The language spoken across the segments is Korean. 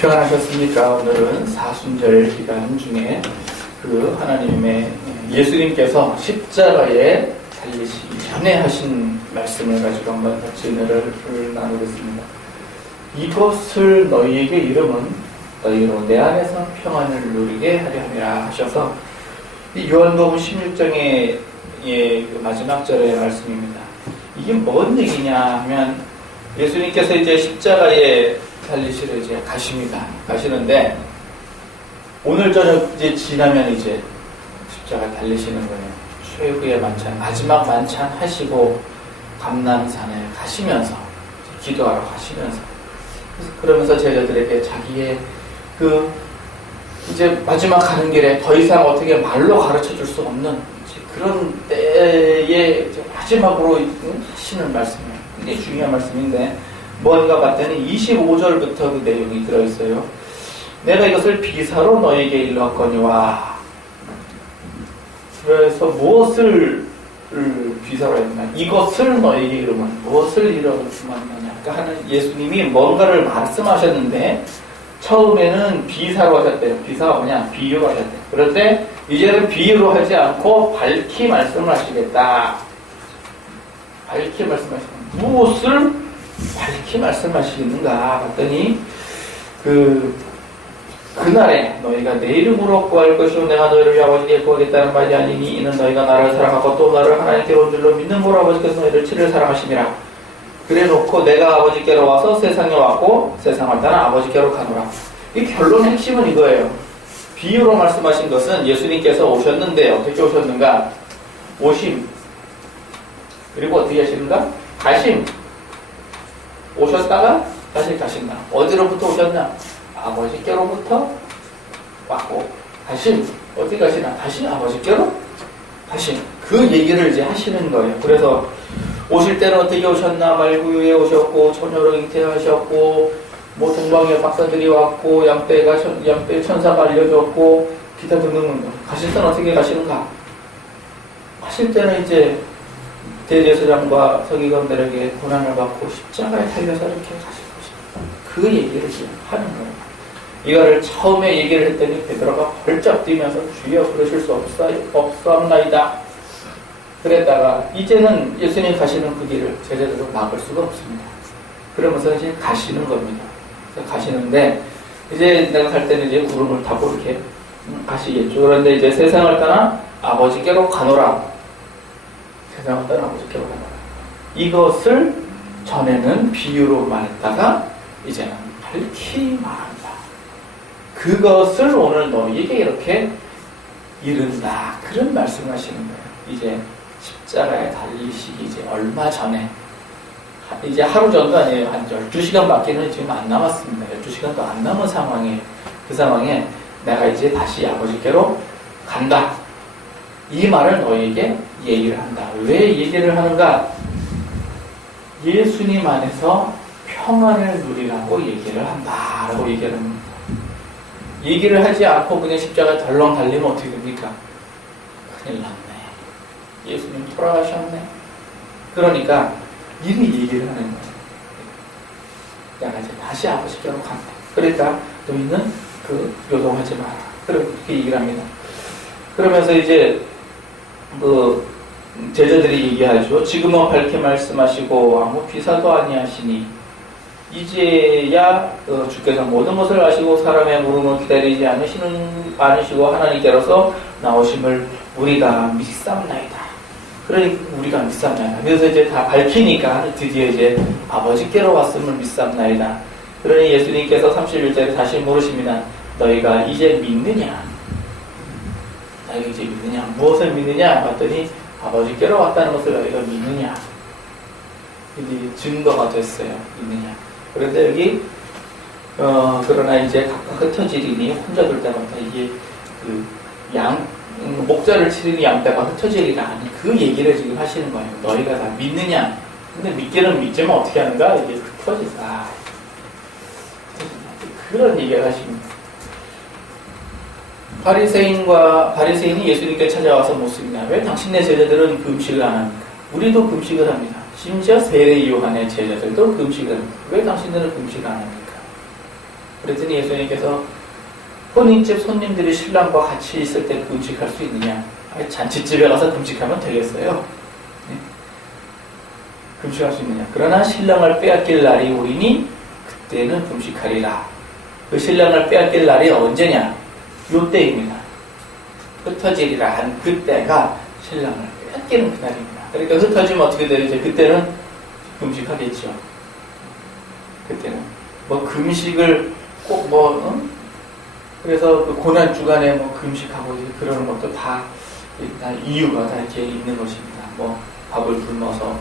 평안하셨습니까? 오늘은 사순절 기간 중에 하나님의 예수님께서 십자가에 달리시기 전에 하신 말씀을 가지고 한번 같이 은혜를 나누겠습니다. 이것을 너희에게 이름은 너희로 내 안에서 평안을 누리게 하려 함이라 하셔서 이 요한복음 16장의 그 마지막 절의 말씀입니다. 이게 뭔 얘기냐 하면 예수님께서 이제 십자가에 달리시러 이제 가시는데 오늘 저녁 이제 지나면 이제 십자가 달리시는 거예요. 최후의 만찬, 마지막 만찬 하시고 감람산에 가시면서 기도하러 가시면서 그러면서 제자들에게 자기의 이제 마지막 가는 길에 더 이상 어떻게 말로 가르쳐 줄 수 없는 그런 때에 마지막으로 하시는 말씀이에요. 굉장히 중요한 말씀인데 뭔가 봤더니 25절부터 그 내용이 들어있어요. 내가 이것을 비사로 너에게 일렀거니와. 그래서 무엇을 비사로 했나? 이것을 너에게 이르면 무엇을 이루었느냐? 그러니까 하는 예수님이 뭔가를 말씀하셨는데 처음에는 비사로 하셨대요. 비사가 뭐냐? 비유로 하셨대요. 그런데 이제는 비유로 하지 않고 밝히 말씀을 하시겠다. 밝히 말씀하시겠다. 무엇을 밝히 말씀하시는가 봤더니 그날에 너희가 내 이름으로 구할 것이요 내가 너희를 위해 아버지께 구하겠다는 말이 아니니 이는 너희가 나를 사랑하고 또 나를 하나님께로 온 줄로 믿는 아버지께서 너희를 친히 사랑하심이라. 그래놓고 내가 아버지께로 와서 세상에 왔고 세상을 따라 아버지께로 가노라. 이 결론의 핵심은 이거예요. 비유로 말씀하신 것은 예수님께서 오셨는데 어떻게 오셨는가? 오심. 그리고 어떻게 하시는가? 가심. 오셨다가 다시 가신다. 어디로부터 오셨나? 아버지께로부터 왔고 가심. 어디 가시나? 다시 아버지께로 가심. 그 얘기를 이제 하시는 거예요. 그래서 오실 때는 어떻게 오셨나? 말구유에 오셨고 처녀로 잉태하셨고 동방의 박사들이 왔고 양떼 천사가 알려줬고 기타 등등. 가실 때는 어떻게 가시는가? 가실 때는 이제 대제사장과 서기관들에게 고난을 받고 십자가에 달려서 이렇게 가실 것이다. 그 얘기를 지금 하는 거예요. 이거를 처음에 얘기를 했더니 베드로가 벌쩍 뛰면서 주여 그러실 수 없사옵나이다. 그랬다가 이제는 예수님 가시는 그 길을 제자들은 막을 수가 없습니다. 그러면서 이제 가시는 겁니다. 가시는데 이제 내가 갈 때는 이제 구름을 타고 이렇게 가시겠죠. 그런데 이제 세상을 떠나 아버지께로 가노라. 세상을 떠나 아버지께로 가노라. 이것을 전에는 비유로 말했다가 이제는 밝히 말한다. 그것을 오늘 너희에게 이렇게 이른다. 그런 말씀을 하시는 거예요. 이제 십자가에 달리시기 이제 얼마 전에 이제 하루 전도 아니에요. 한 12시간밖에는 지금 안 남았습니다. 12시간도 안 남은 상황에 그 상황에 내가 이제 다시 아버지께로 간다. 이 말을 너희에게 얘기를 한다. 왜 얘기를 하는가? 예수님 안에서 평안을 누리라고 얘기를 한다. 라고 얘기를 합니다. 얘기를 하지 않고 그냥 십자가에 덜렁 달리면 어떻게 됩니까? 큰일 났네. 예수님 돌아가셨네. 그러니까 미리 얘기를 하는 거예요. 내가 이제 다시 아버지께로 간다. 그러니까 너희는 요동하지 마라. 그렇게 얘기를 합니다. 그러면서 이제 제자들이 얘기하죠. 지금은 밝게 말씀하시고 아무 비사도 아니하시니 이제야 주께서 모든 것을 아시고 사람의 물음을 기다리지 않으시고 하나님께로서 나오심을 우리가 믿사옵나이다. 그러니까 우리가 믿사옵나이다. 그래서 이제 다 밝히니까 드디어 이제 아버지께로 왔음을 믿사옵나이다. 그러니 예수님께서 31절에 다시 물으십니다. 너희가 이제 믿느냐? 너희가 이제 믿느냐? 무엇을 믿느냐? 봤더니 아버지께로 왔다는 것을 너희가 믿느냐? 이제 증거가 됐어요. 믿느냐? 그런데 여기 그러나 이제 각각 흩어지리니 혼자 둘 때마다 이게 목자를 치르니 양떼가 흩어지리라 하는 그 얘기를 지금 하시는 거예요. 너희가 다 믿느냐? 근데 믿기는 믿지만 어떻게 하는가? 이게 흩어진다. 그런 얘기를 하십니다. 바리새인이 예수님께 찾아와서 묻습니다. 왜 당신네 제자들은 금식을 안 합니까? 우리도 금식을 합니다. 심지어 세례 요한의 제자들도 금식을 합니다. 왜 당신들은 금식을 안 합니까? 그랬더니 예수님께서 혼인집 손님들이 신랑과 같이 있을 때 금식할 수 있느냐? 아니, 잔치집에 가서 금식하면 되겠어요? 네? 금식할 수 있느냐? 그러나 신랑을 빼앗길 날이 오리니 그때는 금식하리라. 그 신랑을 빼앗길 날이 언제냐? 요때입니다. 흩어지리라 한 그때가 신랑을 빼앗기는 그날입니다. 그러니까 흩어지면 어떻게 되죠? 그때는 금식하겠죠. 그때는 뭐 금식을 꼭 그래서 그 고난 주간에 뭐 금식하고 이제 그러는 것도 다 이유가 다 이렇게 있는 것입니다. 뭐 밥을 굶어서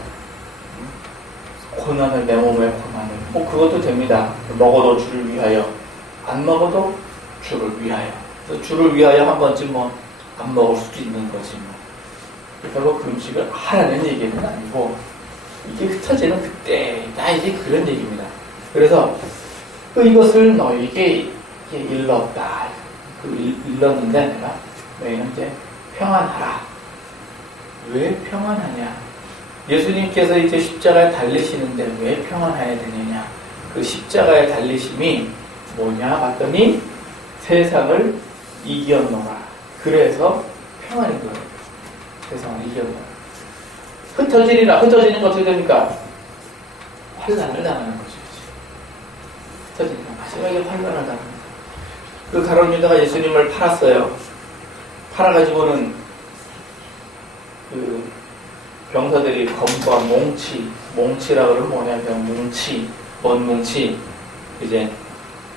고난을 내 몸에 고난을 뭐 그것도 됩니다. 먹어도 주를 위하여 안 먹어도 주를 위하여 주를 위하여 한 번쯤 뭐 안 먹을 수도 있는 거지 뭐. 그렇다고 금식을 하라는 얘기는 아니고 이게 흩어지는 그때다 이제 그런 얘기입니다. 그래서 이것을 너에게 일렀다. 일렀는데 내가 너희는 이제 평안하라. 왜 평안하냐? 예수님께서 이제 십자가에 달리시는데 왜 평안해야 되느냐? 그 십자가에 달리심이 뭐냐 봤더니 세상을 이겼노라. 그래서 평안인 거예요. 세상을 이겼노라. 흩어지리라. 흩어지는 거 어떻게 됩니까? 환난을 당하는 거죠. 흩어지니까 마지막에 환난을 당합니다. 그 가룟 유다가 예수님을 팔았어요. 팔아가지고는 그 병사들이 검과 몽치라고 그러면 뭐냐면 뭉치, 뭔 뭉치, 이제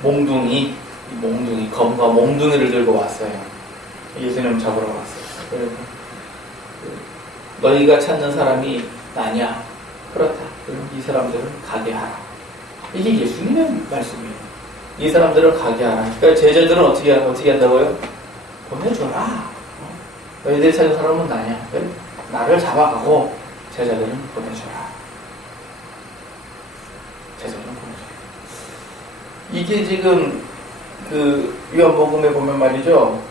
몽둥이, 검과 몽둥이를 들고 왔어요. 예수님을 잡으러 왔어요. 그래서 너희가 찾는 사람이 나냐? 그렇다. 그럼 이 사람들은 가게 하라. 이게 예수님의 말씀이에요. 이 사람들을 가게 하라. 그러니까 제자들은 어떻게 한다고요? 보내줘라. 너희들이 찾는 사람은 나냐? 나를 잡아가고 제자들은 보내줘라. 제자들은 보내줘라. 이게 지금 그 요한복음에 보면 말이죠.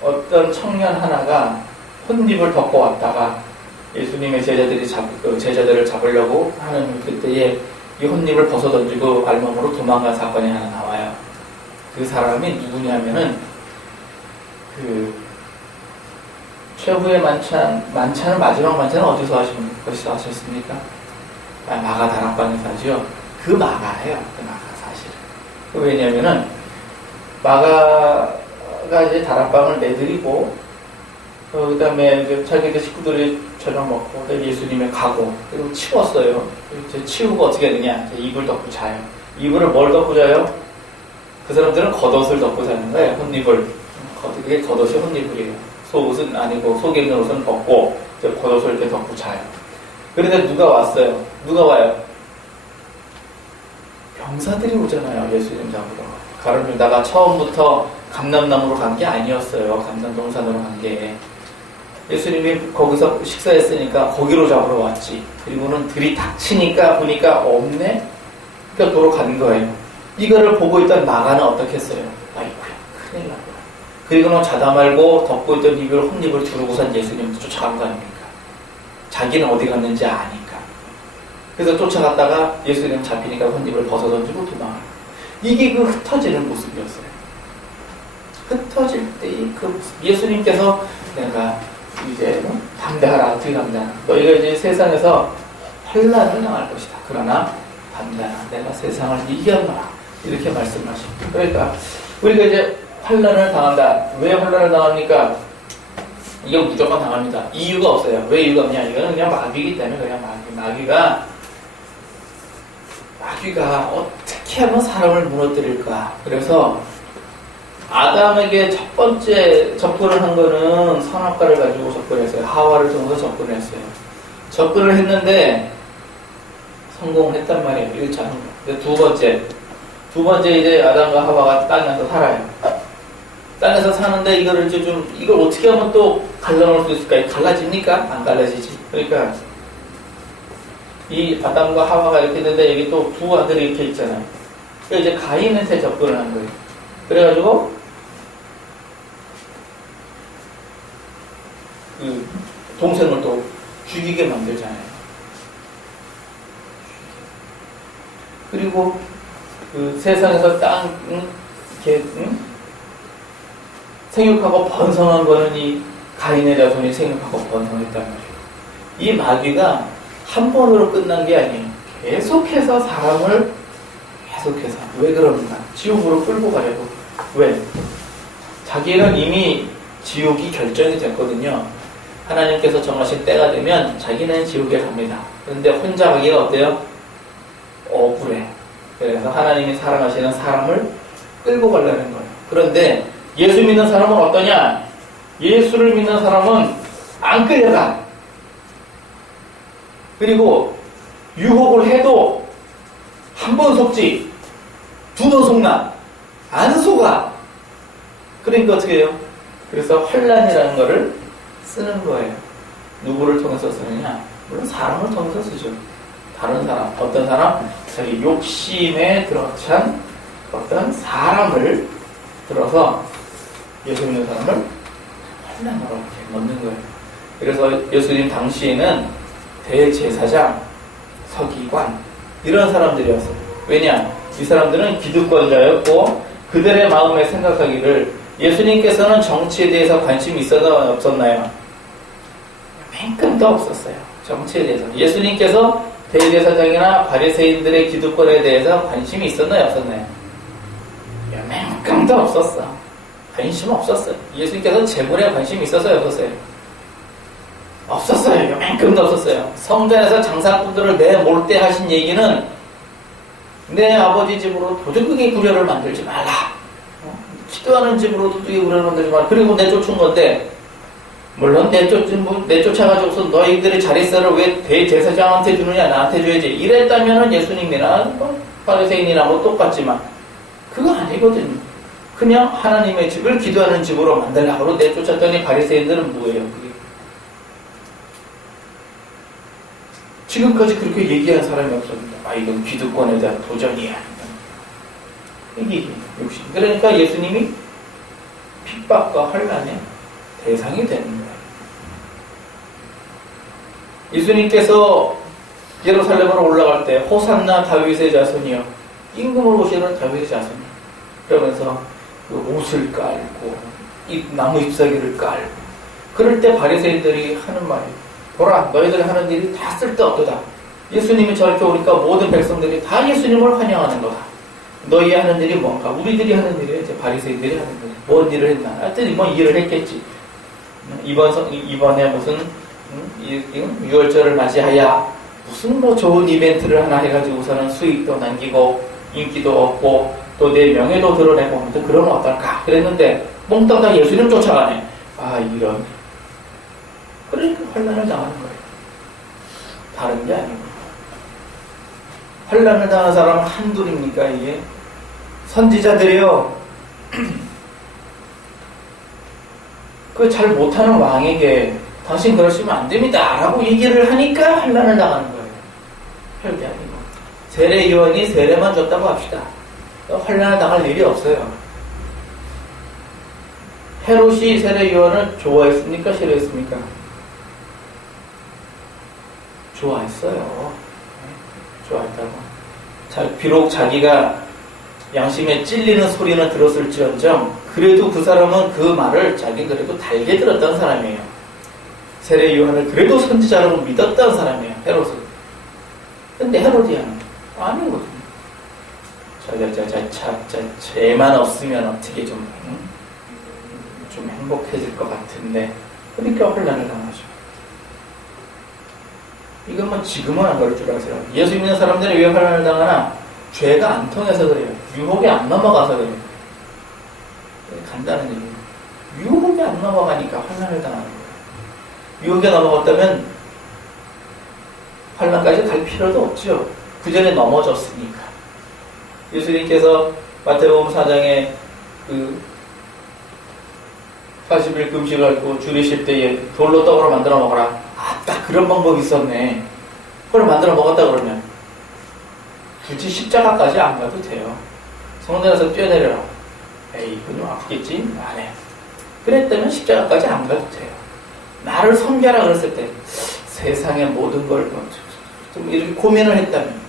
어떤 청년 하나가 혼입을 덮고 왔다가 예수님의 제자들을 잡으려고 하는 그때에 이 혼입을 벗어던지고 발몸으로 도망간 사건이 하나 나와요. 그 사람이 누구냐면은 그 최후의 만찬은 마지막 만찬은 어디서 하셨습니까? 마가 다락방에서 하죠. 그 마가예요. 그 마가 사실은. 왜냐면은 마가가 이제 다락방을 내드리고 그 다음에 자기들 식구들이 저녁 먹고 예수님의 가고 그리고 치웠어요. 이제 치우고 어떻게 하느냐? 이불 덮고 자요. 이불을 뭘 덮고 자요? 그 사람들은 겉옷을 덮고 자는 거예요. 혼이불. 그게 겉옷이 혼이불이에요. 속옷은 아니고 속에 있는 옷은 벗고 겉옷을 이렇게 덮고 자요. 그런데 누가 왔어요? 누가 와요? 병사들이 오잖아요. 예수님 잡으러. 가룟 유다가 처음부터 감람나무로 간 게 아니었어요. 감람동산으로 간 게. 예수님이 거기서 식사했으니까 거기로 잡으러 왔지. 그리고는 들이 닥치니까 보니까 없네? 그러니까 도로 간 거예요. 이거를 보고 있던 마가는 어떻게 했어요? 아이고야, 큰일 났구나. 그리고는 자다 말고 덮고 있던 입을 혼입을 두르고선 예수님을 쫓아간 거 아닙니까? 자기는 어디 갔는지 아니까. 그래서 쫓아갔다가 예수님 잡히니까 혼입을 벗어던지고 도망가요. 이게 그 흩어지는 모습이었어요. 흩어질 때 그 예수님께서 내가 이제 담대하라. 어떻게 담대하라. 너희가 이제 세상에서 환난을 당할 것이다. 그러나 담대하라. 내가 세상을 이겼노라. 이렇게 말씀하십니다. 그러니까 우리가 이제 환난을 당한다. 왜 환난을 당합니까? 이게 무조건 당합니다. 이유가 없어요. 왜 이유가 없냐? 이거는 그냥 마귀이기 때문에 그냥 마귀가 어떻게 하면 사람을 무너뜨릴까? 그래서 아담에게 첫 번째 접근을 한 거는 선악과를 가지고 접근했어요. 하와를 통해서 접근했어요. 접근을 했는데 성공했단 말이에요. 1차. 두 번째 이제 아담과 하와가 땅에서 살아요. 땅에서 사는데 이걸 어떻게 하면 또 갈라놓을 수 있을까? 갈라집니까? 안 갈라지지. 그러니까 이 아담과 하와가 이렇게 있는데 여기 또 두 아들이 이렇게 있잖아요. 그러니까 이제 가인한테 접근을 한 거예요. 그래가지고 그 동생을 또 죽이게 만들잖아요. 그리고 그 세상에서 생육하고 번성한 거는 이 가인의 자손이 생육하고 번성했단 말이에요. 이 마귀가 한 번으로 끝난 게 아니에요. 계속해서 사람을 계속해서. 왜 그럽니까? 지옥으로 끌고 가려고. 왜? 자기는 이미 지옥이 결정이 됐거든요. 하나님께서 정하신 때가 되면 자기는 지옥에 갑니다. 그런데 혼자 가기가 어때요? 억울해. 그래서 하나님이 사랑하시는 사람을 끌고 가려는 거예요. 그런데 예수 믿는 사람은 어떠냐? 예수를 믿는 사람은 안 끌려가. 그리고 유혹을 해도 한 번 속지, 두 번 속나, 안 속아. 그러니까 어떻게 해요? 그래서 환난이라는 거를 쓰는 거예요. 누구를 통해서 쓰느냐? 물론 사람을 통해서 쓰죠. 다른 사람, 어떤 사람? 자기 욕심에 들어찬 어떤 사람을 들어서 예수 믿는 사람을 환난으로 이렇게 넣는 거예요. 그래서 예수님 당시에는 대제사장, 서기관 이런 사람들이었어요. 왜냐? 이 사람들은 기득권자였고 그들의 마음에 생각하기를 예수님께서는 정치에 대해서 관심이 있었나 없었나요? 맨끔도 없었어요. 정치에 대해서. 예수님께서 대제사장이나 바리새인들의 기득권에 대해서 관심이 있었나요 없었나요? 맨끔도 없었어. 관심 없었어요. 예수님께서 재물에 관심이 있었어요 없었어요? 없었어요. 요만큼도 없었어요. 성전에서 장사꾼들을 내몰 때 하신 얘기는 내 아버지 집으로 도둑의 구려를 만들지 말라. 기도하는 집으로 도둑의 구려를 만들지 말라. 그리고 내쫓은 건데 물론 내쫓아가지고서 너희들이 자릿세를 왜 대제사장한테 주느냐 나한테 줘야지 이랬다면 예수님이나 바리새인이나 뭐 똑같지만 그거 아니거든요. 그냥 하나님의 집을 기도하는 집으로 만들라고 내쫓았더니 바리새인들은 뭐예요? 그게 지금까지 그렇게 얘기한 사람이 없었습니다. 아, 이건 기득권에 대한 도전이야. 이게 욕심. 그러니까 예수님이 핍박과 환난의 대상이 되는 거예요. 예수님께서 예루살렘으로 올라갈 때 호산나 다윗의 자손이요. 임금으로 오시는 다윗의 자손이요. 그러면서 그 옷을 깔고 나무 잎사귀를 깔고 그럴 때 바리새인들이 하는 말이 보라 너희들이 하는 일이 다 쓸데없도다. 예수님이 저렇게 오니까 모든 백성들이 다 예수님을 환영하는 거다. 너희 하는 일이 뭔가? 우리들이 하는 일이 이제 바리새인들이 하는 일이 뭔 일을 했나? 하여튼 뭐 일을 했겠지. 이번에 무슨 유월절을 맞이하여 무슨 뭐 좋은 이벤트를 하나 해가지고서는 수익도 남기고 인기도 얻고 또 내 명예도 드러내고 그러면 어떨까? 그랬는데 몽땅 다 예수님 쫓아가네. 아 이런. 그러니까 환난을 당하는 거예요. 다른 게 아니고. 환난을 당한 사람은 한둘입니까 이게? 선지자들이요. 그 잘 못하는 왕에게 당신 그러시면 안 됩니다 라고 얘기를 하니까 환난을 당하는 거예요. 별게 아니고. 세례요한이 세례만 줬다고 합시다. 환난을 당할 일이 없어요. 헤롯이 세례요한을 좋아했습니까? 싫어했습니까? 좋아했어요. 좋아했다고. 비록 자기가 양심에 찔리는 소리는 들었을지언정 그래도 그 사람은 그 말을 자기 그래도 달게 들었던 사람이에요. 세례 요한을 그래도 선지자라고 믿었던 사람이에요. 헤롯은. 근데 헤로디아는 아니거든요. 쟤만 없으면 어떻게 좀 행복해질 것 같은데 그러니까 혼란을 당하죠. 이건 뭐 지금은 안 그럴 줄 아세요. 예수 믿는 사람들이 왜 환난을 당하나? 죄가 안 통해서 그래요. 유혹이 안 넘어가서 그래요. 간단한 얘기예요. 유혹이 안 넘어가니까 환난을 당하는 거예요. 유혹이 넘어갔다면 환난까지 갈 필요도 없죠. 그 전에 넘어졌으니까. 예수님께서 마태복음 4장에 그 40일 금식을 하고 줄이실 때에 돌로 떡으로 만들어 먹어라. 아, 딱 그런 방법이 있었네. 그걸 만들어 먹었다 그러면 굳이 십자가까지 안 가도 돼요. 성전에서 뛰어내려라. 에이, 그건 좀 아프겠지? 안 해. 그랬다면 십자가까지 안 가도 돼요. 나를 섬겨라 그랬을 때 세상의 모든 걸 좀 이렇게 고민을 했다면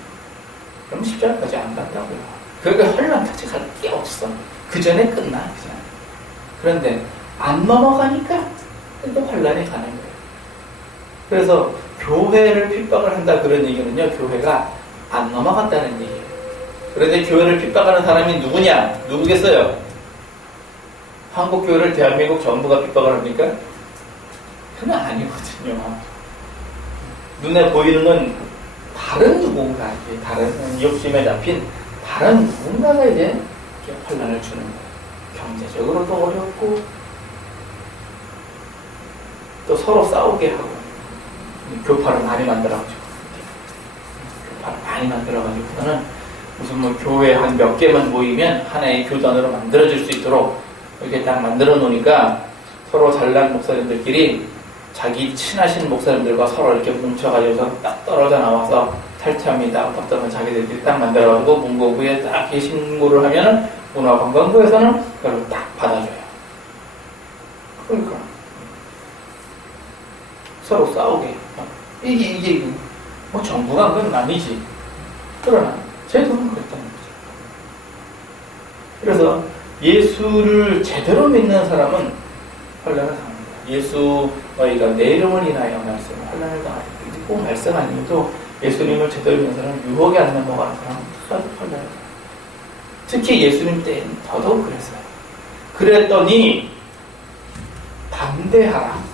그럼 십자가까지 안 간다고요. 그러니까 환난까지 갈 게 없어. 그 전에 끝나. 그냥. 그런데 안 넘어가니까 또 환란이 가는 거예요. 그래서 교회를 핍박을 한다 그런 얘기는요, 교회가 안 넘어갔다는 얘기예요. 그런데 교회를 핍박하는 사람이 누구냐? 누구겠어요? 한국 교회를 대한민국 정부가 핍박을 합니까? 그건 아니거든요. 눈에 보이는 건 다른 누군가, 다른 욕심에 잡힌 다른 누군가가 이제 환란을 주는 거예요. 경제적으로도 어렵고 또 서로 싸우게 하고 교파를 많이 만들어가지고 그거는 무슨 뭐 교회 한 몇 개만 모이면 하나의 교단으로 만들어질 수 있도록 이렇게 딱 만들어 놓으니까 서로 잘난 목사님들끼리 자기 친하신 목사님들과 서로 이렇게 뭉쳐가지고서 딱 떨어져 나와서 탈퇴합니다. 어떤 자기들끼리 딱 만들어가지고 문고부에 딱 신고를 하면은 문화관광부에서는 그걸 딱 받아줘요. 그러니까 서로 싸우게. 이게 뭐 정부가 한 건 아니지. 그러나 제도는 그랬다는 거죠. 그래서 예수를 제대로 믿는 사람은 환란을 당합니다. 예수 너희가 내 이름을 인하여 말씀 환란을 당하리라. 꼭 말씀 아니어도 예수님을 제대로 믿는 사람은 유혹에 안 넘어가는 사람은 환란을 당합니다. 특히 예수님 때는 더더욱 그랬어요. 그랬더니 담대하라.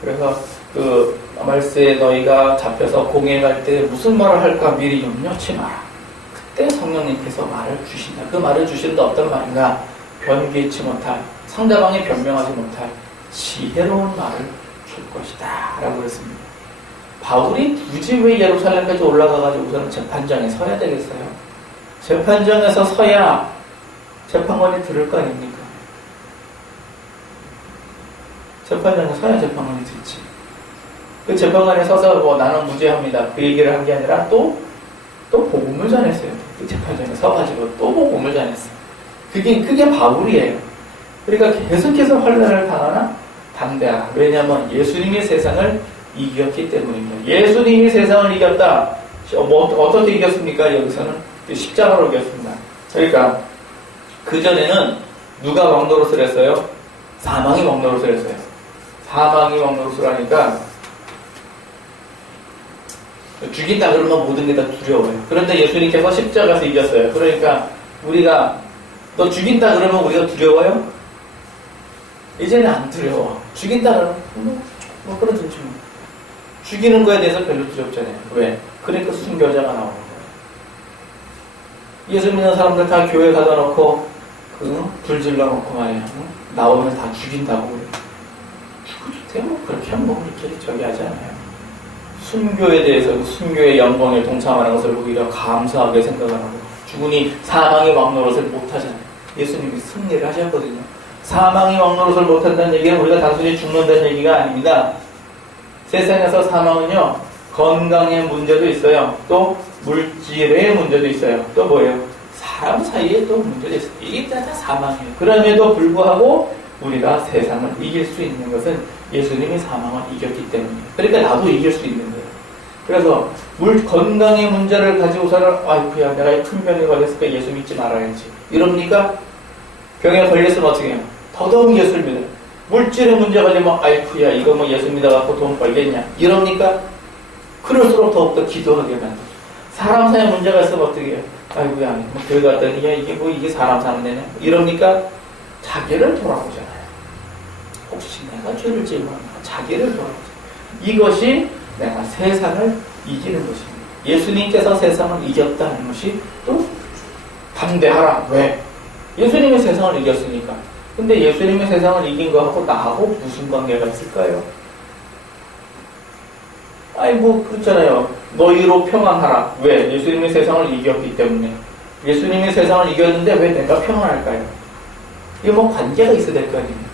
그래서 그 말세에 너희가 잡혀서 공회할 때 무슨 말을 할까 미리 염려치 마라. 그때 성령님께서 말을 주신다. 그 말을 주시는데 어떤 말인가? 변개치 못할, 상대방이 변명하지 못할 지혜로운 말을 줄 것이다 라고 그랬습니다. 바울이 굳이 왜 예루살렘까지 올라가가지고 우선 재판장에 서야 되겠어요? 재판장에서 서야 재판관이 들을 거 아닙니까? 재판장에 서야 재판관이 듣지. 그 재판관에 서서 뭐 나는 무죄합니다. 그 얘기를 한 게 아니라 또 복음을 전했어요. 그 재판장에 서가지고 또 복음을 전했어요. 그게 바울이에요. 그러니까 계속해서 환란을 당하나 담대하라. 왜냐하면 예수님이 세상을 이겼기 때문입니다. 예수님이 세상을 이겼다. 뭐 어떻게 이겼습니까? 여기서는 십자가로 이겼습니다. 그러니까 그전에는 누가 왕노릇을 했어요? 사망이 왕노릇을 했어요. 사망이 왕노릇을 하니까 죽인다 그러면 모든 게 다 두려워요. 그런데 예수님께서 십자가에서 이겼어요. 그러니까 우리가 너 죽인다 그러면 우리가 두려워요? 이제는 안 두려워. 죽인다 그러면 뭐 그러든지 뭐. 죽이는 거에 대해서 별로 두렵잖아요. 왜? 그러니까 순교자가 나오는 거예요. 예수 믿는 사람들 다 교회 가다 놓고 불 질러 놓고 말이야. 나오면 다 죽인다고 그래요. 죽어도 돼? 뭐 그렇게 하면 뭐 그렇게 저기 하지 않아요. 순교에 대해서 순교의 영광에 동참하는 것을 오히려 감사하게 생각을 하고 죽으니 사망의 왕노릇을 못하잖아요. 예수님이 승리를 하셨거든요. 사망의 왕노릇을 못한다는 얘기는 우리가 단순히 죽는다는 얘기가 아닙니다. 세상에서 사망은요, 건강의 문제도 있어요. 또 물질의 문제도 있어요. 또 뭐예요? 사람 사이에 또 문제도 있어요. 이게 다 사망이에요. 그럼에도 불구하고 우리가 세상을 이길 수 있는 것은 예수님이 사망을 이겼기 때문이에요. 그러니까 나도 이길 수 있는 거예요. 그래서 건강의 문제를 가지고서는 아이쿠야 내가 큰 병에 걸렸으니까 예수 믿지 말아야지. 이럽니까? 병에 걸렸으면 어떻게 해요? 더더욱 예수를 믿어요. 물질의 문제가 되면 아이쿠야 이거 뭐 예수 믿어갖고 돈 벌겠냐. 이럽니까? 그럴수록 더욱더 기도하게 만들죠. 사람 사이에 문제가 있으면 어떻게 해요? 아이고야 뭐 교회 갔더니 야 이게 사람 사는 데냐. 이럽니까? 자기를 돌아보잖아요. 혹시 내가 죄를 지으면 자기를 돌아보죠. 이것이 내가 세상을 이기는 것입니다. 예수님께서 세상을 이겼다는 것이 또 담대하라. 왜? 예수님이 세상을 이겼으니까. 근데 예수님이 세상을 이긴 거하고 나하고 무슨 관계가 있을까요? 아니 뭐 그렇잖아요. 너희로 평안하라. 왜? 예수님이 세상을 이겼기 때문에. 예수님이 세상을 이겼는데 왜 내가 평안할까요? 이게 뭐 관계가 있어야 될 거 아닙니까?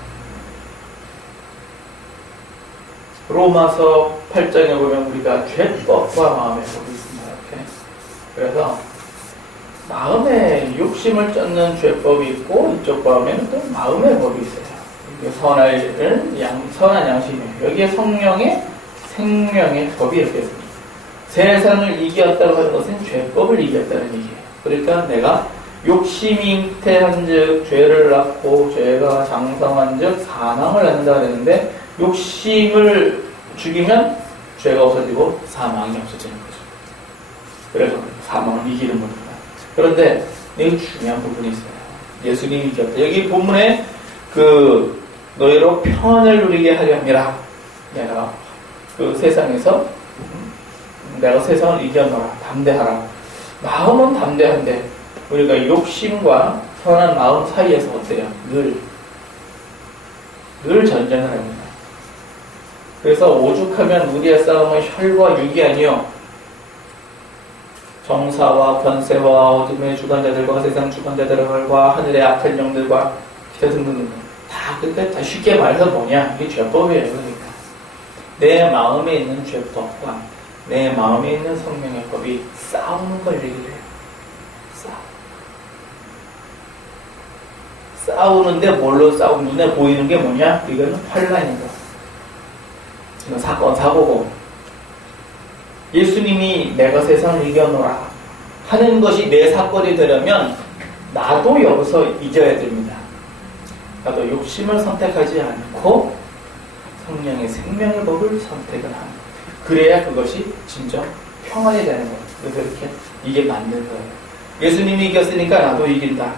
로마서 8장에 보면 우리가 죄법과 마음의 법이 있습니다. 이렇게. 그래서 마음의 욕심을 쫓는 죄법이 있고 이쪽 마음에는 또 마음의 법이 있어요. 선한 양심이에요. 여기에 성령의 생명의 법이 이렇게 있습니다. 세상을 이겼다고 하는 것은 죄법을 이겼다는 얘기예요. 그러니까 내가 욕심이 잉태한즉 죄를 낳고 죄가 장성한즉 사망을 낳는다 그랬는데 욕심을 죽이면 죄가 없어지고 사망이 없어지는 거죠. 그래서 사망을 이기는 겁니다. 그런데 여기 중요한 부분이 있어요. 예수님이 이겼다. 여기 본문에 너희로 평안을 누리게 하려 함이라. 내가 세상에서 내가 세상을 이겨노라. 담대하라. 마음은 담대한데 우리가 욕심과 편한 마음 사이에서 어때요? 늘 전쟁을 합니다. 그래서 오죽하면 우리의 싸움은 혈과 육이 아니요 정사와 권세와 어둠의 주관자들과 세상 주관자들과 하늘의 악한 영들과 기타 등등 다 쉽게 말해서 뭐냐? 이게 죄법이에요. 그러니까 내 마음에 있는 죄법과 내 마음에 있는 성령의 법이 싸우는 걸 얘기를 해요. 싸우는데 뭘로 싸우는 눈에 보이는 게 뭐냐? 이거는 환란인 거. 이건 사건 사고고 예수님이 내가 세상을 이겨노라 하는 것이 내 사건이 되려면 나도 여기서 이겨야 됩니다. 나도 욕심을 선택하지 않고 성령의 생명의 법을 선택을 합니다. 그래야 그것이 진정 평안이 되는 거예요. 그래서 이렇게 이게 맞는 거예요. 예수님이 이겼으니까 나도 이긴다.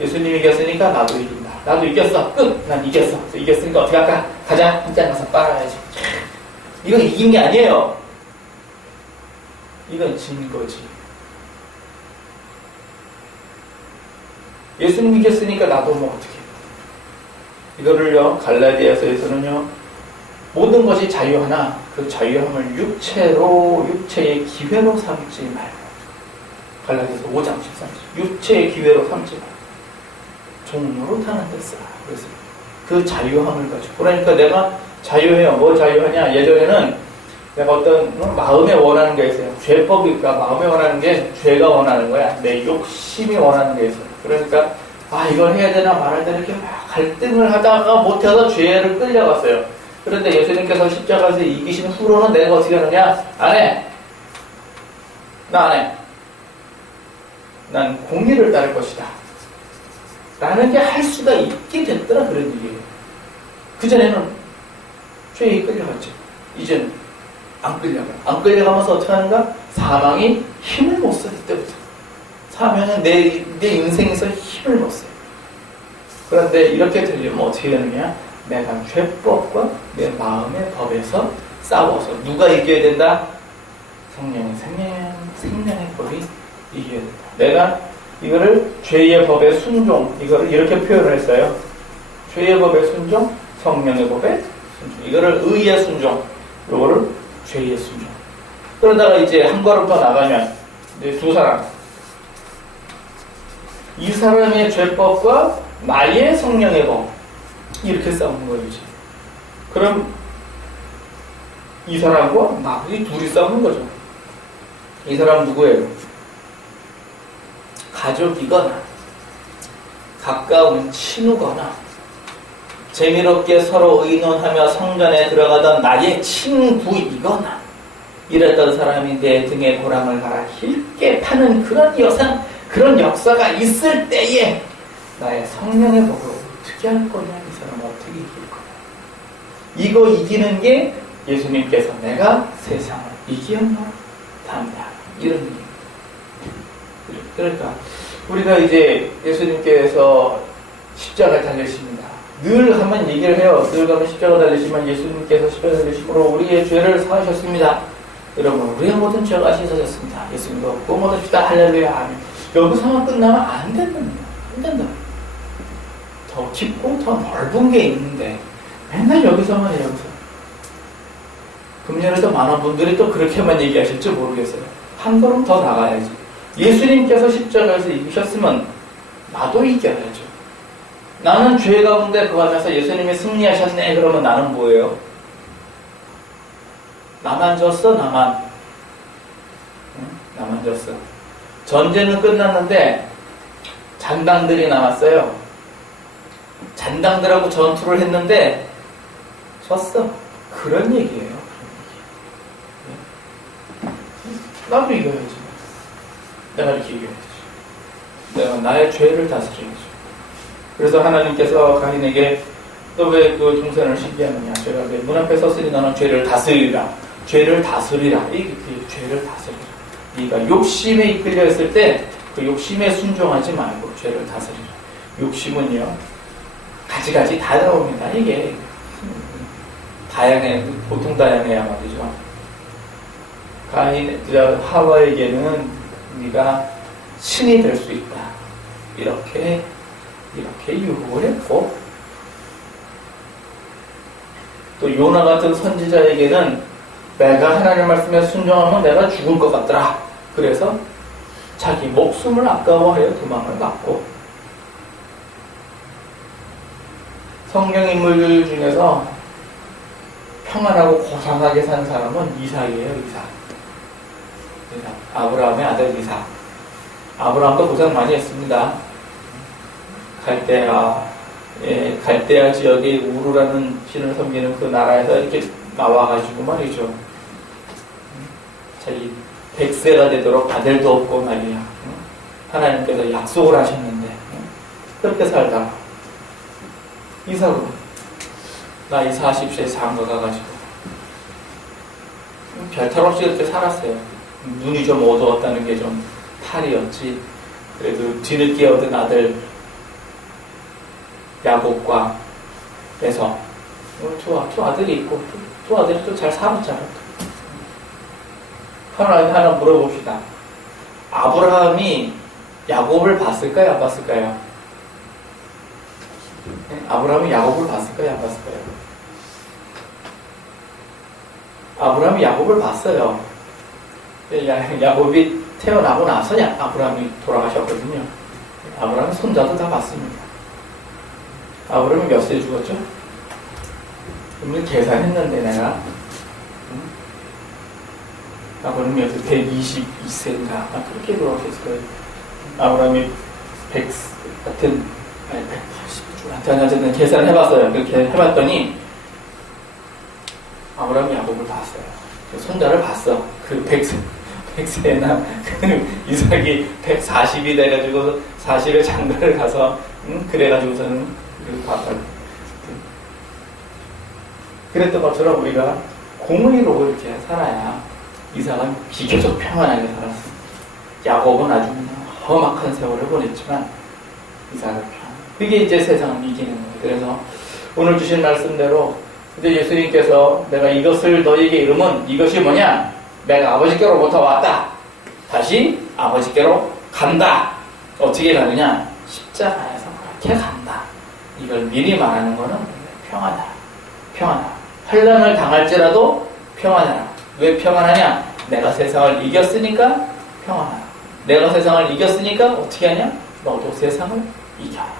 예수님이 이겼으니까 나도 이긴다. 나도 이겼어. 끝! 난 이겼어. 이겼으니까 어떻게 할까? 가자. 한잔 가서 빨아야지. 이건 이긴 게 아니에요. 이건 진 거지. 예수님이 이겼으니까 나도 뭐 어떻게 해. 이거를요, 갈라디아서에서는요, 모든 것이 자유하나 그 자유함을 육체의 기회로 삼지 말고. 갈라디아서 5장 13절. 육체의 기회로 삼지 말고. 종로로 타는 데 써. 그래서 그 자유함을 가지고. 그러니까 내가 자유해요. 뭐 자유하냐? 예전에는 내가 어떤 마음에 원하는 게 있어요. 죄법이니까 마음에 원하는 게 죄가 원하는 거야. 내 욕심이 원하는 게 있어요. 그러니까 이걸 해야 되나 말아야 되나 이렇게 막 갈등을 하다가 못해서 죄를 끌려갔어요. 그런데 예수님께서 십자가에서 이기신 후로는 내가 어떻게 하느냐? 안 해. 나 안 해. 난 공의를 따를 것이다. 라는 게 할 수가 있게 됐더라 그런 얘기예요. 그전에는 죄에 끌려갔죠. 이제는 안 끌려가요. 안 끌려가면서 어떻게 하는가? 사망이 힘을 못 써. 이때부터. 사망은 내 인생에서 힘을 못 써요. 그런데 이렇게 되려면 어떻게 되느냐? 내가 죄법과 내 마음의 법에서 싸워서 누가 이겨야 된다? 성령의 생명의 법이 이겨야 된다. 내가 이거를 죄의 법의 순종, 이거를 이렇게 표현을 했어요. 죄의 법의 순종, 성령의 법의 순종. 이거를 의의 순종, 이거를 죄의 순종. 그러다가 이제 한 걸음 더 나가면 이제 두 사람. 이 사람의 죄법과 나의 성령의 법. 이렇게 싸우는 거예요, 이제. 그럼 이 사람과 나, 이 둘이 싸우는 거죠. 이 사람 누구예요? 가족이거나 가까운 친구거나 재미롭게 서로 의논하며 성전에 들어가던 나의 친구이거나 이랬던 사람이 내 등에 보람을 갈아 길게 파는 그런 역사가 있을 때에 나의 성령의 법을 어떻게 할 거냐, 이 사람 어떻게 이길 거냐. 이거 이기는 게 예수님께서 내가 세상을 이기었노라 담다 이런 얘기입니다. 그러니까 우리가 이제 예수님께서 십자가를 달리십니다. 늘 하면 얘기를 해요. 늘 가면 십자가 달리시면 예수님께서 십자가 달리심으로 우리의 죄를 사하셨습니다. 여러분, 우리의 모든 죄가 씻어졌습니다. 예수님과 모든 할렐루야 아멘. 여기서만 끝나면 안 된다. 더 깊고 더 넓은 게 있는데 맨날 여기서만 해요. 여기서. 금년에도 많은 분들이 또 그렇게만 얘기하실지 모르겠어요. 한 걸음 더 나가야지. 예수님께서 십자가에서 이기셨으면 나도 이겨야죠. 나는 죄 가운데 거하면서 예수님이 승리하셨네. 그러면 나는 뭐예요? 나만 졌어. 나만 졌어. 전쟁은 끝났는데 잔당들이 남았어요. 잔당들하고 전투를 했는데 졌어. 그런 얘기예요. 나도 이겨야지. 내가 이렇게 얘기해야지. 내가 다스린다면 나의 죄를 다스려야죠. 그래서 하나님께서 가인에게 너 왜 그 동산을 시기하느냐? 제가 내 문 앞에 섰으니 너는 죄를 다스리라. 죄를 다스리라. 이게 죄를 다스리라. 네가 욕심에 이끌려 있을 때 그 욕심에 순종하지 말고 죄를 다스리라. 욕심은요 가지가지 다 나옵니다. 이게 다양해, 보통 다양해야 말이죠. 하와에게는 네가 신이 될 수 있다. 이렇게 유혹을 했고, 또 요나 같은 선지자에게는 내가 하나님 말씀에 순종하면 내가 죽을 것 같더라. 그래서 자기 목숨을 아까워하여 도망을 갔고, 성경 인물들 중에서 평안하고 고상하게 산 사람은 이삭이에요. 이삭. 아브라함의 아들 이삭. 아브라함도 고생 많이 했습니다. 갈대아 지역에 우루라는 신을 섬기는 그 나라에서 이렇게 나와가지고 말이죠. 자기 100세가 되도록 아들도 없고 말이야. 하나님께서 약속을 하셨는데 그렇게 살다가 이삭으로 나 이 40세에 장가 가가지고 별탈 없이 그렇게 살았어요. 눈이 좀 어두웠다는 게 좀 탈이었지. 그래도 뒤늦게 얻은 아들 야곱과 에서 두 아들이 있고 두 아들이 또 잘 살았잖아요. 하나 물어봅시다. 아브라함이 야곱을 봤을까요? 안 봤을까요? 아브라함이 야곱을 봤을까요? 안 봤을까요? 아브라함이 야곱을 봤어요. 야곱이 태어나고 나서 아브라함이 돌아가셨거든요. 아브라함 손자도 다 봤습니다. 아브라함이 몇 세에 죽었죠? 오늘 계산했는데 내가 아브라함이 122세인가 그렇게 돌아가셨을 거예요. 아브라함이 100 같은 180주 어쨌든 계산을 해봤어요. 그렇게 해봤더니 아브라함이 야곱을 봤어요. 손자를 봤어. 그 100세나 그 이삭이 140이 돼가지고 40에 장가를 가서 그래가지고서는 봤다. 그랬던 것처럼 우리가 공의로 이렇게 살아야 이삭은 비교적 평안하게 살았습니다. 야곱은 아주 험악한 세월을 보냈지만 이삭은 평안. 그게 이제 세상을 이기는 거예요. 그래서 오늘 주신 말씀대로 이제 예수님께서 내가 이것을 너에게 이르면 이것이 뭐냐? 내가 아버지께로부터 왔다. 다시 아버지께로 간다. 어떻게 가느냐? 십자가에서 그렇게 간다. 이걸 미리 말하는 거는 평안하라. 평안하라. 환난을 당할지라도 평안하라. 왜 평안하냐? 내가 세상을 이겼으니까 평안하라. 내가 세상을 이겼으니까 어떻게 하냐? 너도 세상을 이겨라.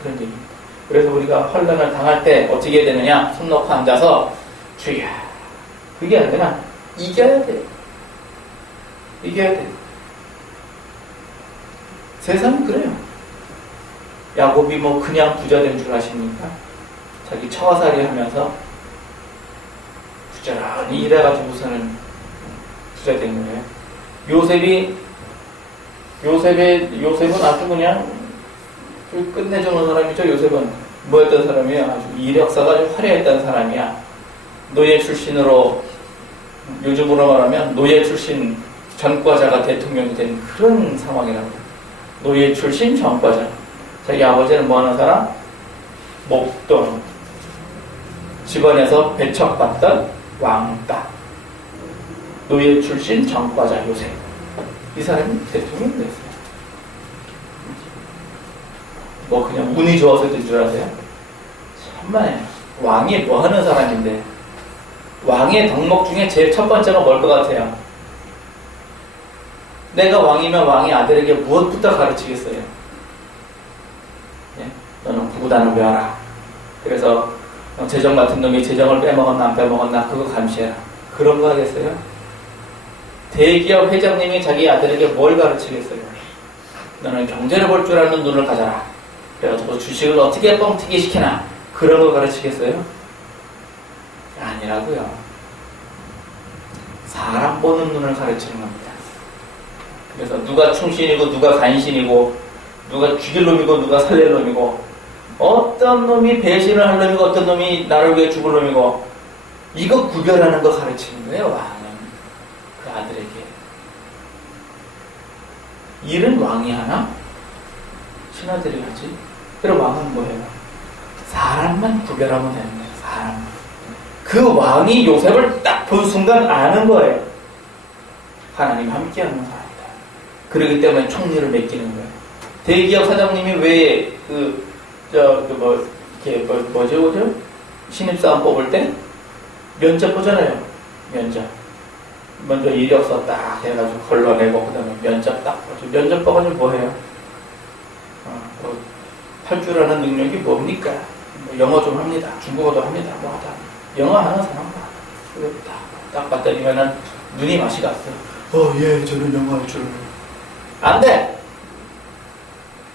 그런 얘기입니다. 그래서 우리가 환난을 당할 때 어떻게 되느냐? 손 놓고 앉아서 주여. 그게 아니라 이겨야 돼. 이겨야 돼. 세상은 그래요. 야곱이 뭐 그냥 부자 된 줄 아십니까? 자기 처가살이 하면서 부지런히 일해가지고서는 부자 된 거예요. 요셉은 아주 그냥 끝내주는 사람이죠. 요셉은 뭐였던 사람이야? 아주 이력사가 아주 화려했던 사람이야. 노예 출신으로, 요즘으로 말하면 노예 출신 전과자가 대통령이 된 그런 상황이라고. 노예 출신 전과자. 자기 아버지는 뭐 하는 사람? 목돈. 집안에서 배척받던 왕따. 노예 출신 전과자 요셉. 이 사람이 대통령이 됐어요. 뭐 그냥 운이 좋아서 된 줄 아세요? 참만해. 왕이 뭐 하는 사람인데 왕의 덕목 중에 제일 첫 번째가 뭘 것 같아요? 내가 왕이면 왕의 아들에게 무엇부터 가르치겠어요? 예? 너는 구구단을 외워라. 그래서 재정 같은 놈이 재정을 빼먹었나 안 빼먹었나 그거 감시해라. 그런 거 하겠어요? 대기업 회장님이 자기 아들에게 뭘 가르치겠어요? 너는 경제를 볼 줄 아는 눈을 가져라. 그래가지고 주식을 어떻게 뻥튀기 시키나 그런 거 가르치겠어요? 아니라고요. 사람 보는 눈을 가르치는 겁니다. 그래서 누가 충신이고 누가 간신이고 누가 죽일 놈이고 누가 살릴 놈이고, 어떤 놈이 배신을 할 놈이고 어떤 놈이 나를 위해 죽을 놈이고, 이거 구별하는 거 가르치는 거예요. 왕은 그 아들에게. 일은 왕이 하나? 신하들이 하지. 그럼 왕은 뭐예요? 사람만 구별하면 되는 거예요. 사람. 그 왕이 요셉을 딱 본 순간 아는 거예요. 하나님 함께하는 사람이다. 그러기 때문에 총리를 맡기는 거예요. 대기업 사장님이 왜 뭐죠? 신입사원 뽑을 때 면접 보잖아요. 면접. 먼저 이력서 딱 해가지고 걸러내고, 그 다음에 면접 딱 보죠. 면접 봐가지고 뭐 해요? 할 줄 아는 능력이 뭡니까? 영어 좀 합니다. 중국어도 합니다. 뭐 하다. 영어 하는 사람 봐. 딱 봤더니면은 눈이 맛이 갔어요. 예, 저는 영어 할 줄. 안 돼!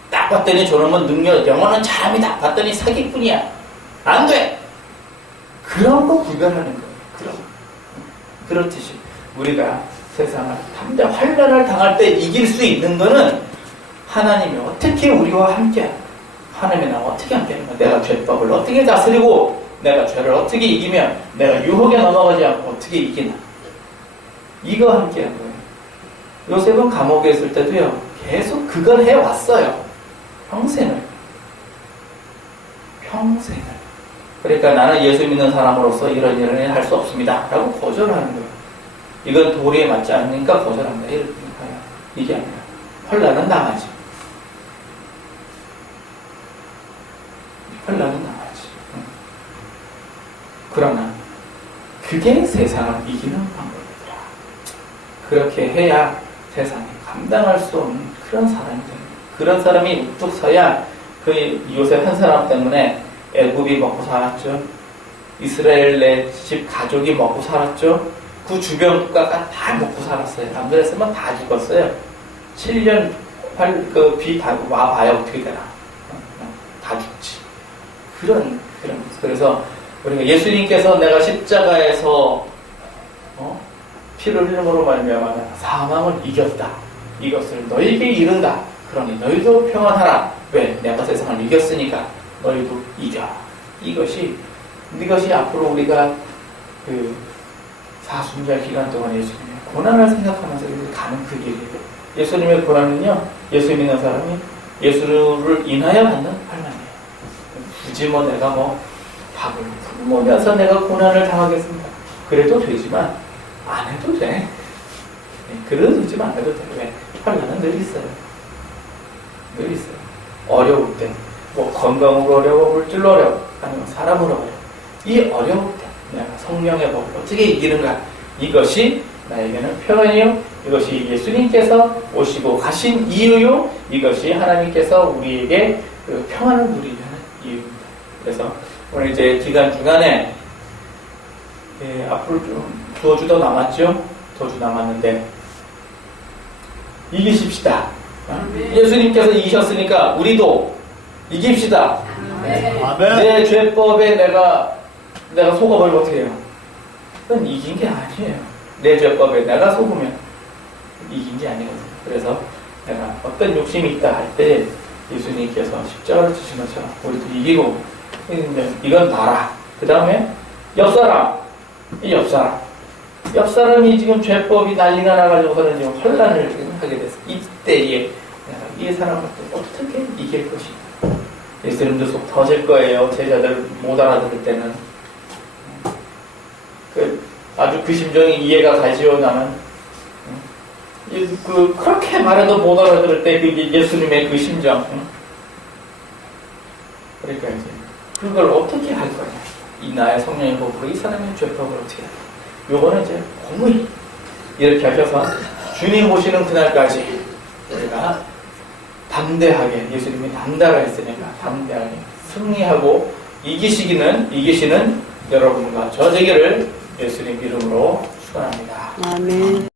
딱 봤더니 저놈은 능력, 영어는 잘합니다. 봤더니 사기꾼이야. 안 돼! 그런 거 구별하는 거예요. 그렇듯이 우리가 세상을 환란을 당할 때 이길 수 있는 거는 하나님이 어떻게 우리와 함께, 하나님이 나와 어떻게 함께하는 거야. 내가 죄법을 어떻게 다스리고, 내가 죄를 어떻게 이기면, 내가 유혹에 넘어가지 않고 어떻게 이기나. 이거 함께한 거예요. 요셉은 감옥에 있을 때도요, 계속 그걸 해왔어요. 평생을. 그러니까 나는 예수 믿는 사람으로서 이런 일을 할 수 없습니다. 라고 거절하는 거예요. 이건 도리에 맞지 않으니까 거절한다. 이렇게 생각해요. 이게 아니라 환란은 당하지. 그러나 그게 세상을 이기는 방법이더라. 그렇게 해야 세상에 감당할 수 없는 그런 사람이 됩니다. 그런 사람이 우뚝 서야 그 요셉 한 사람 때문에 애굽이 먹고 살았죠. 이스라엘 내 집 가족이 먹고 살았죠. 그 주변 국가가 다 먹고 살았어요. 안 그랬으면 다 죽었어요. 7년 비 다 와봐야 어떻게 되나. 다 죽지. 그래서 우리가 예수님께서 내가 십자가에서 피를 흘림으로 말미암아 사망을 이겼다. 이것을 너희에게 이른다. 그러니 너희도 평안하라. 왜? 내가 세상을 이겼으니까 너희도 이겨. 이것이 앞으로 우리가 그 사순절 기간 동안 예수님의 고난을 생각하면서 가는 그 길이에요. 예수님의 고난은요, 예수 믿는 사람이 예수를 인하여 받는 환난이에요. 굳이 내가 밥을 굶으면서 내가 고난을 당하겠습니다. 그래도 되지만 안 해도 돼. 그래도 되지만 안 해도 돼. 왜? 환난은 늘 있어요. 어려울 때, 건강으로 어려워, 물질로 어려워, 아니면 사람으로 어려워. 이 어려울 때 내가 성령의 법을 어떻게 이기는가? 이것이 나에게는 평안이요. 이것이 예수님께서 오시고 가신 이유요. 이것이 하나님께서 우리에게 그 평안을 누리려는 이유입니다. 그래서 오늘 이제 기간 중간에 앞으로 좀 2주도 남았죠. 2주 남았는데 이기십시다. 예수님께서 이기셨으니까 우리도 이깁시다. 내 죄법에 내가 속아버리면 어떻게 해요? 그건 이긴 게 아니에요. 내 죄법에 내가 속으면 이긴 게 아니거든요. 그래서 내가 어떤 욕심이 있다 할 때 예수님께서 십자가를 지신 것처럼 우리도 이기고, 이건 봐라. 그 다음에 옆사람이 지금 죄법이 난리가 나가지고서는 지금 혼란을 하게 됐어. 이때에 내가 이 사람을 어떻게 이길 것인가. 예수님도 속 터질 거예요. 제자들 못 알아들을 때는. 아주 그 심정이 이해가 가지요. 나는 그렇게 말해도 못 알아들을 때 예수님의 그 심정. 그러니까 이제 그걸 어떻게 할 거냐. 이 나의 성령의 법으로 이 사람의 죄법을 어떻게 할 거냐. 요거는 이제 공의 이렇게 하셔서 주님 오시는 그날까지 우리가 담대하게, 예수님이 담대하라 했으니까 담대하게 승리하고 이기시는 여러분과 저 되기를 예수님 이름으로 축원합니다. 아멘.